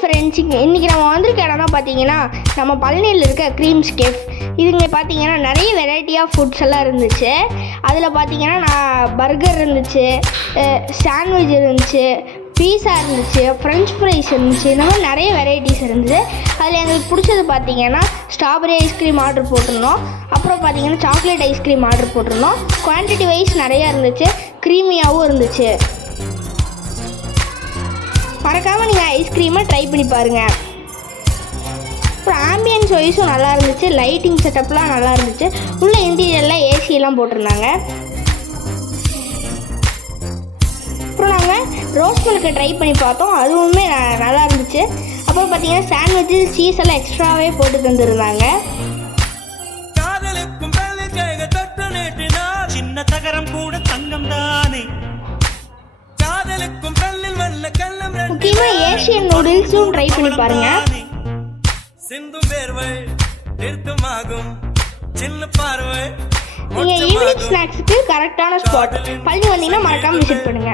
Friends, இன்றைக்கி நம்ம வந்திருக்க இடம்னா பார்த்தீங்கன்னா நம்ம பழனியில் இருக்க க்ரீம்ஸ் கேஃப். இதுங்க பார்த்தீங்கன்னா நிறைய வெரைட்டி ஆஃப் ஃபுட்ஸ் எல்லாம் இருந்துச்சு. அதில் பார்த்தீங்கன்னா நான் பர்கர் இருந்துச்சு, சாண்ட்விச் இருந்துச்சு, பீஸா இருந்துச்சு, ஃப்ரெஞ்ச் ஃப்ரைஸ் இருந்துச்சு. இந்த மாதிரி நிறைய வெரைட்டிஸ் இருந்துச்சு. அதில் எங்களுக்கு பிடிச்சது பார்த்தீங்கன்னா ஸ்ட்ராபெரி ஐஸ்கிரீம் ஆர்டர் போட்டிருந்தோம். அப்புறம் பார்த்தீங்கன்னா சாக்லேட் ஐஸ்கிரீம் ஆர்டர் போட்டிருந்தோம். குவான்டிட்டி வைஸ் நிறையா இருந்துச்சு, க்ரீமியாகவும் இருந்துச்சு. மறக்காமல் நீங்கள் ஐஸ்கிரீமை ட்ரை பண்ணி பாருங்கள். அப்புறம் ஆம்பியன்ஸ் வைஸும் நல்லா இருந்துச்சு, லைட்டிங் செட்டப்லாம் நல்லா இருந்துச்சு. உள்ள இன்டீரியரில் ஏசியெல்லாம் போட்டிருந்தாங்க. அப்புறம் நாங்கள் ரோஸ் மில்க்கு ட்ரை பண்ணி பார்த்தோம், அதுவுமே நல்லா இருந்துச்சு. அப்புறம் பார்த்தீங்கன்னா சாண்ட்விட்சு சீஸ் எல்லாம் எக்ஸ்ட்ராவே போட்டு தந்துருந்தாங்க. சின்ன தகரம் கூட தங்கம் தானே. முக்கியமா ஏசியன் நூடுல்ஸும் ட்ரை பண்ணி பாருங்க. நீங்க ஈவினிங் ஸ்நாக்ஸுக்கு கரெக்டான ஸ்பாட். பழனி வந்தீங்கன்னா மறக்காம விசிட் பண்ணுங்க.